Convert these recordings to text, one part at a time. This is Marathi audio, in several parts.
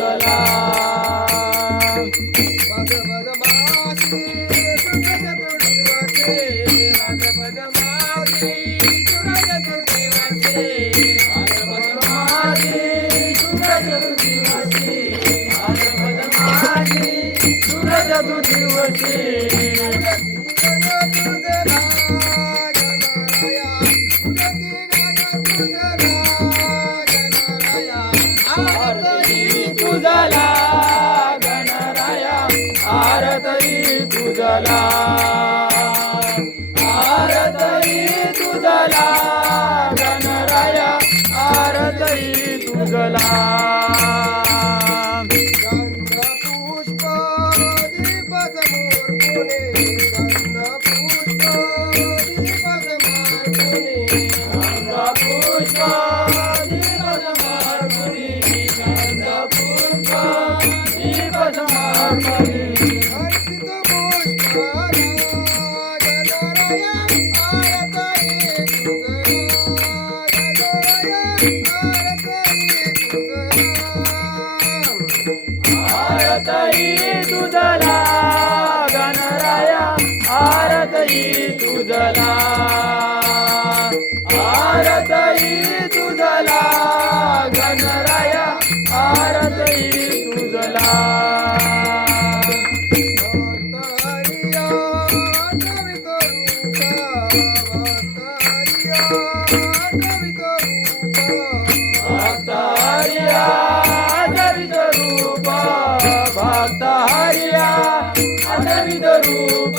तुझला तुझला. आरतई तुझला. गणराया आरतई तुझला. गणराया आरतये तुझला. आरतई तुझला गणराया आरतई तुझला. गणराया आरतई तुझला भक्त भक्त हरिया आदरित रूप.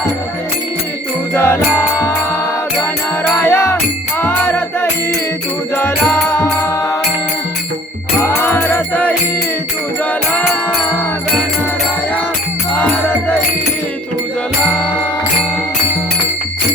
आरतई तुझला गणराया आरतई तुझला. आरतई तुझला